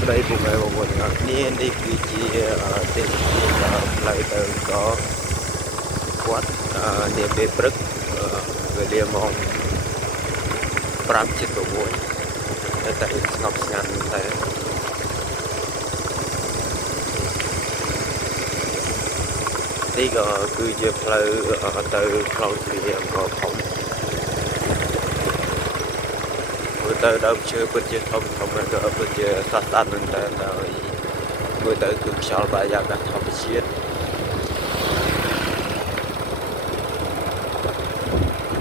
ស្ដីពុកម៉ែបងប្អូនទាំងអស់គ្នានេះគឺជាទេសភាពផ្លូវទៅក៏គាត់នាពេលព្រឹកវេលាម៉ោង5:06តែស្ងប់ស្ងាត់តែនេះក៏គឺជាផ្លូវទៅខ្លងទ្វារអង្គរធំមើលទៅដើមឈើពិតជាធំហើយក៏ពិតជាស្អាតស្អាតមែនតើហើយមើលទៅគឺខ្យល់បាយយ៉ាងណាធម្មជាតិ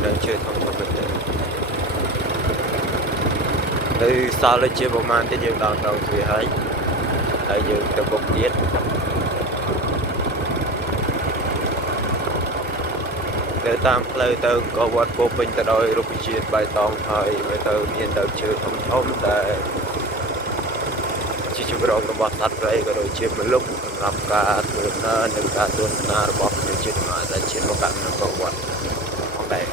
ដើមឈើធំមែនតើនៅសល់ដូចជាប្រហែលទៀតយើងដល់ដល់ទ្វារហើយយើងទៅបុកទៀតទៅតាមផ្លូវទៅក៏វត្តពោពេញទៅដោយរុក្ខជាតិបៃតងហើយមើលទៅមានដើមឈើធំតែជាជម្រករបស់សត្វព្រៃក៏ដូចជាមនុស្សសម្រាប់ការធ្វើដំណើរនិងការទស្សនារបស់ប្រជាជាតិដែលជាមកកាន់នៅក្នុងវត្តផងដែរ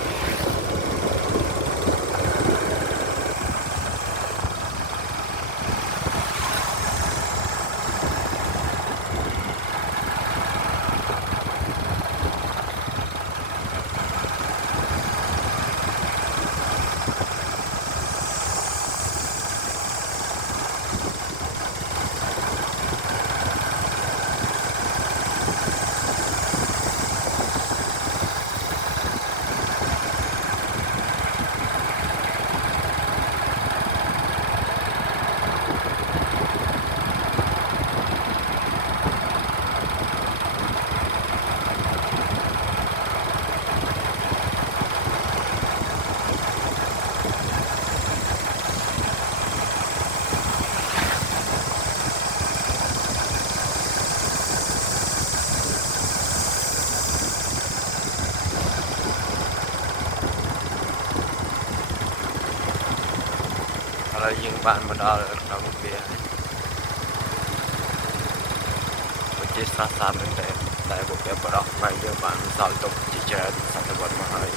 ឥឡូវយើងបានមកដល់ក្នុងទ្វារវិជាសាស្ត្រមែនតែបុព្វបុរសខ្មែរយើងបានសល់ទុកជាច្រើនសតវត្សមកហើយ